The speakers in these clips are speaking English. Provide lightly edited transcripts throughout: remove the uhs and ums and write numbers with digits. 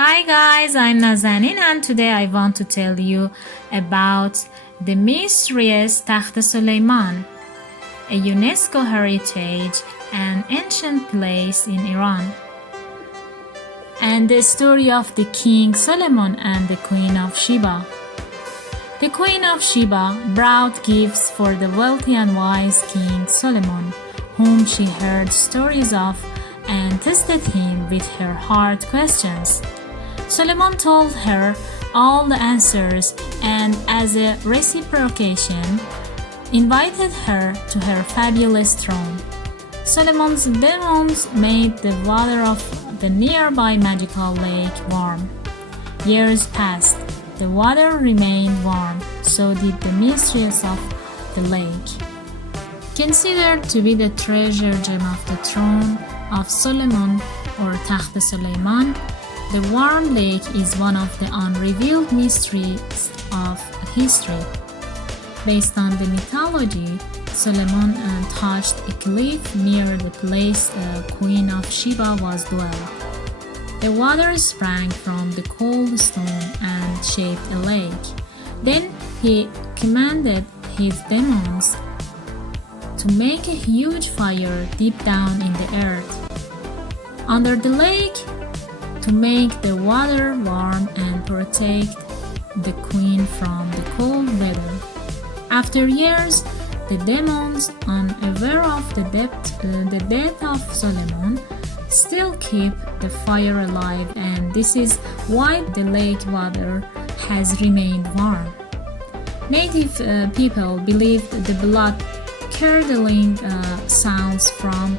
Hi guys, I'm Nazanin and today I want to tell you about the mysterious Takht-e Soleyman, a UNESCO heritage and ancient place in Iran, and the story of the King Solomon and the Queen of Sheba. The Queen of Sheba brought gifts for the wealthy and wise King Solomon, whom she heard stories of and tested him with her hard questions. Solomon told her all the answers and, as a reciprocation, invited her to her fabulous throne. Solomon's demons made the water of the nearby magical lake warm. Years passed. The water remained warm, so did the mistress of the lake. Considered to be the treasure gem of the throne of Solomon or Takht-e Soleyman, the warm lake is one of the unrevealed mysteries of history. Based on the mythology, Solomon touched a cliff near the place the Queen of Sheba was dwelled. The water sprang from the cold stone and shaped a lake. Then he commanded his demons to make a huge fire deep down in the earth under the lake to make the water warm and protect the queen from the cold weather. After years, the demons, unaware of the death of Solomon, still keep the fire alive, and this is why the lake water has remained warm. Native people believed the blood-curdling sounds from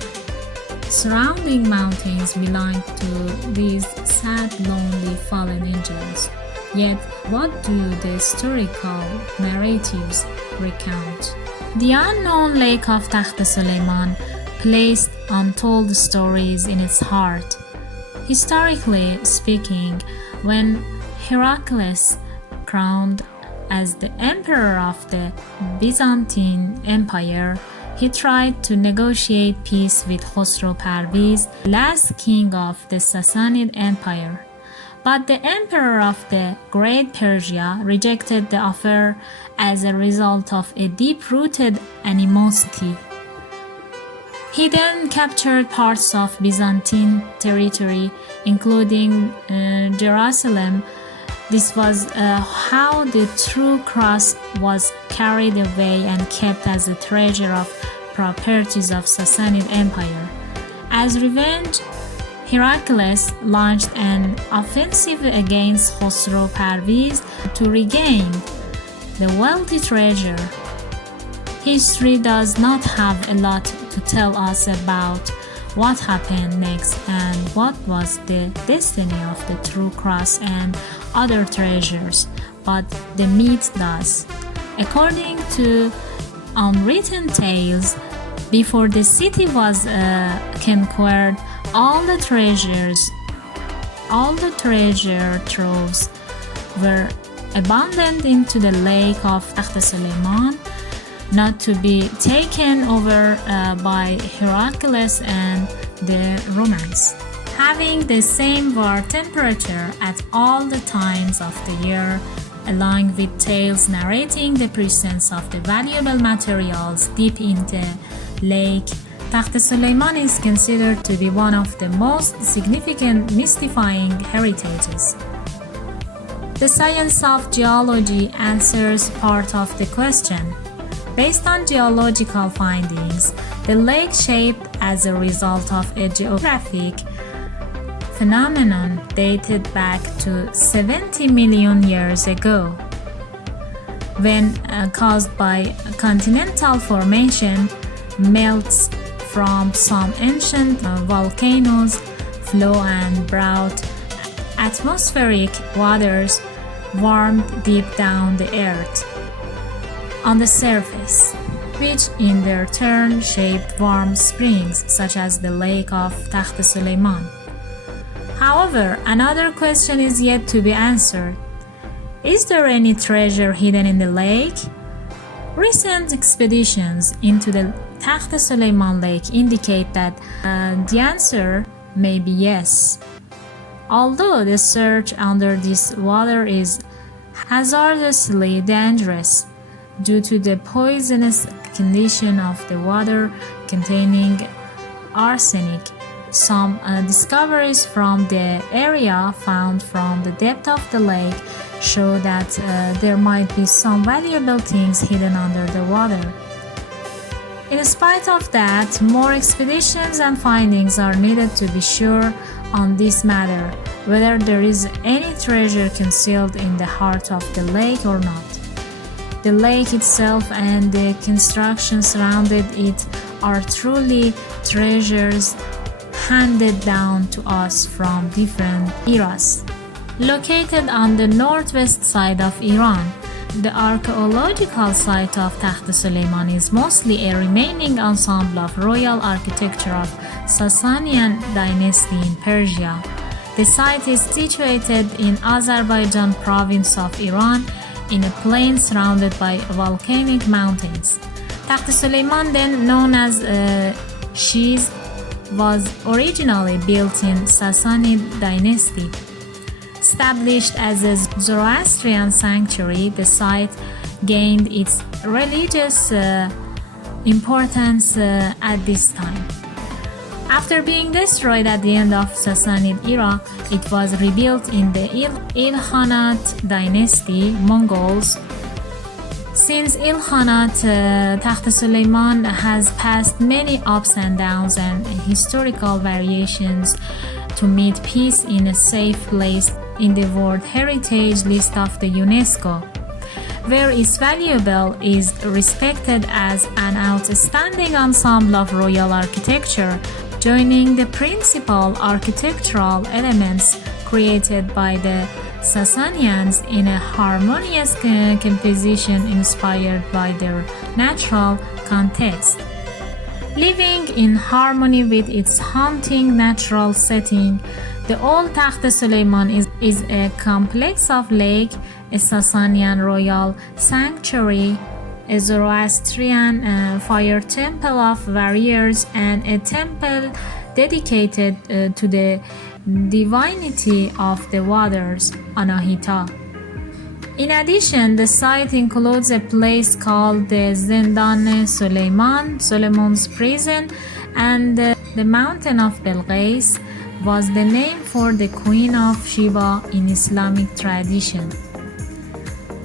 surrounding mountains belonged to these sad, lonely, fallen angels. Yet, what do the historical narratives recount? The unknown lake of Takht-e Soleyman placed untold stories in its heart. Historically speaking, when Heracles, crowned as the emperor of the Byzantine Empire, he tried to negotiate peace with Khosrow Parviz, last king of the Sassanid Empire. But the emperor of the Great Persia rejected the offer as a result of a deep-rooted animosity. He then captured parts of Byzantine territory, including Jerusalem. This was how the true cross was carried away and kept as a treasure of properties of Sassanid Empire. As revenge, Heracles launched an offensive against Khosrow Parviz to regain the wealthy treasure. History does not have a lot to tell us about what happened next and what was the destiny of the true cross and other treasures, but the myth does. According to unwritten tales, before the city was conquered, all the treasure troves were abandoned into the lake of Takht-e Soleyman, not to be taken over by Heracles and the Romans. Having the same war temperature at all the times of the year, along with tales narrating the presence of the valuable materials deep in the lake, Takht-e Soleyman is considered to be one of the most significant mystifying heritages. The science of geology answers part of the question. Based on geological findings, the lake shaped as a result of a geographic phenomenon dated back to 70 million years ago, when caused by continental formation, melts from some ancient volcanoes flow and brought atmospheric waters warmed deep down the earth on the surface, which in their turn shaped warm springs such as the lake of Takht-e Soleyman. However, another question is yet to be answered. Is there any treasure hidden in the lake? Recent expeditions into the Takht-e Soleyman lake indicate that the answer may be yes. Although the search under this water is hazardously dangerous due to the poisonous condition of the water containing arsenic, some discoveries from the area found from the depth of the lake show that there might be some valuable things hidden under the water. In spite of that, more expeditions and findings are needed to be sure on this matter, whether there is any treasure concealed in the heart of the lake or not. The lake itself and the construction surrounding it are truly treasures handed down to us from different eras. Located on the northwest side of Iran, the archaeological site of Takht-e Soleyman is mostly a remaining ensemble of royal architecture of Sasanian dynasty in Persia. The site is situated in Azerbaijan province of Iran in a plain surrounded by volcanic mountains. Takht-e Soleyman, then known as Shiz, was originally built in Sassanid dynasty. Established as a Zoroastrian sanctuary, the site gained its religious importance at this time. After being destroyed at the end of Sassanid era, it was rebuilt in the Ilkhanate dynasty, Mongols. Since Ilkhanate, Takht-e Soleyman has passed many ups and downs and historical variations to meet peace in a safe place in the World Heritage List of the UNESCO, where its valuable is respected as an outstanding ensemble of royal architecture, joining the principal architectural elements created by the Sassanians in a harmonious composition inspired by their natural context. Living in harmony with its haunting natural setting, the old Takht-e Soleyman is a complex of lake, a Sassanian royal sanctuary, a Zoroastrian fire temple of warriors, and a temple dedicated to the divinity of the waters, Anahita. In addition, the site includes a place called the Takht-e Soleyman, Solomon's prison, and the mountain of Belqais was the name for the Queen of Sheba in Islamic tradition.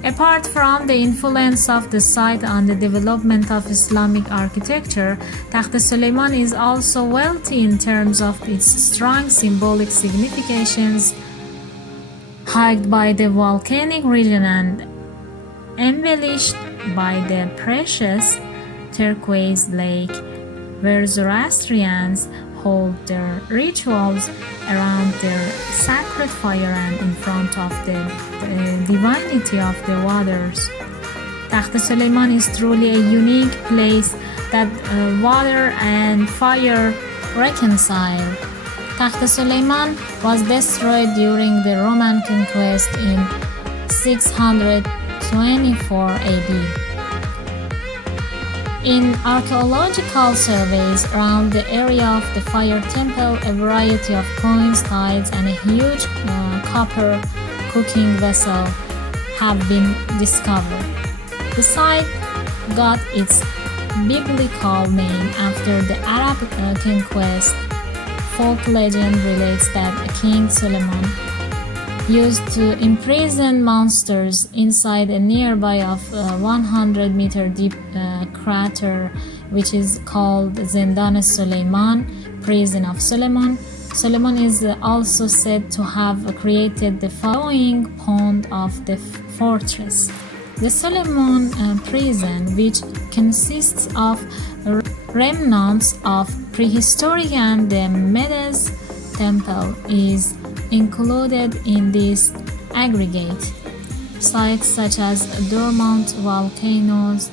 Apart from the influence of the site on the development of Islamic architecture, Takht-e Soleyman is also wealthy in terms of its strong symbolic significations, hiked by the volcanic region and embellished by the precious turquoise lake, where Zoroastrians hold their rituals around their sacred fire and in front of the divinity of the waters. Takht-e Soleyman is truly a unique place that water and fire reconcile. Takht-e Soleyman was destroyed during the Roman conquest in 624 AD. In archaeological surveys around the area of the fire temple, a variety of coins, tides, and a huge copper cooking vessel have been discovered. The site got its biblical name after the Arab conquest. Folk legend relates that King Solomon used to imprison monsters inside a nearby 100-meter deep crater, which is called Takht-e Soleyman, prison of Solomon. Solomon is also said to have created the flowing pond of the fortress. The Solomon prison, which consists of remnants of prehistoric and the Medes temple, is included in this aggregate. Sites such as dormant volcanoes,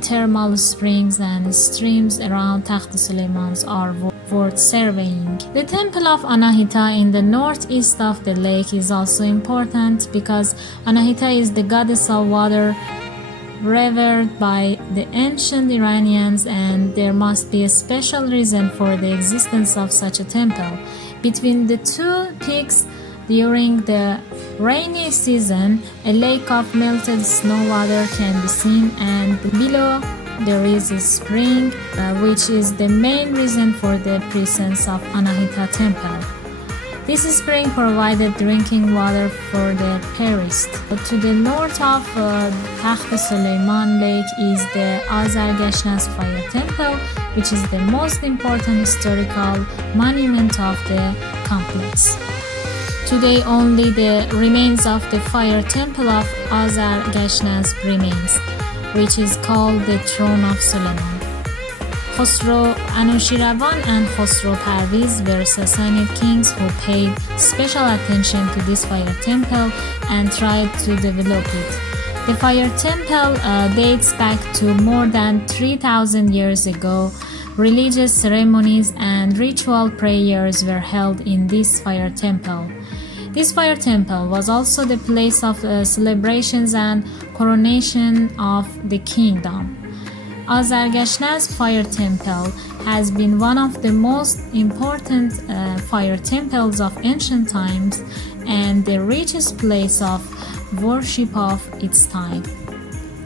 thermal springs, and streams around Takht-e Soleyman are worth surveying. The temple of Anahita in the northeast of the lake is also important because Anahita is the goddess of water, revered by the ancient Iranians, and there must be a special reason for the existence of such a temple. Between the two peaks. During the rainy season, a lake of melted snow water can be seen, and below there is a spring, which is the main reason for the presence of Anahita temple. This spring provided drinking water for the priests. To the north of Takht-e Soleyman lake is the Azargashnasb Fire Temple, which is the most important historical monument of the complex. Today only the remains of the fire temple of Azargashnasb remains, which is called the Throne of Solomon. Khosrow Anushiravan and Khosrow Parviz were Sassanid kings who paid special attention to this fire temple and tried to develop it. The fire temple dates back to more than 3,000 years ago. Religious ceremonies and ritual prayers were held in this fire temple. This fire temple was also the place of celebrations and coronation of the kingdom. Azargashnasb Fire Temple has been one of the most important fire temples of ancient times and the richest place of worship of its time.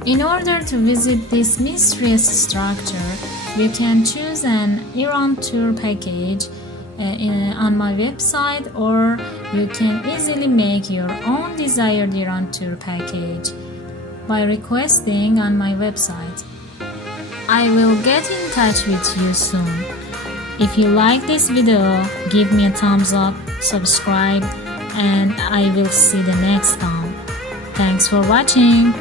In order to visit this mysterious structure, you can choose an Iran tour package on my website, or you can easily make your own desired Iran tour package by requesting on my website. I will get in touch with you soon. If you like this video, give me a thumbs up, subscribe, and I will see you the next time. Thanks for watching.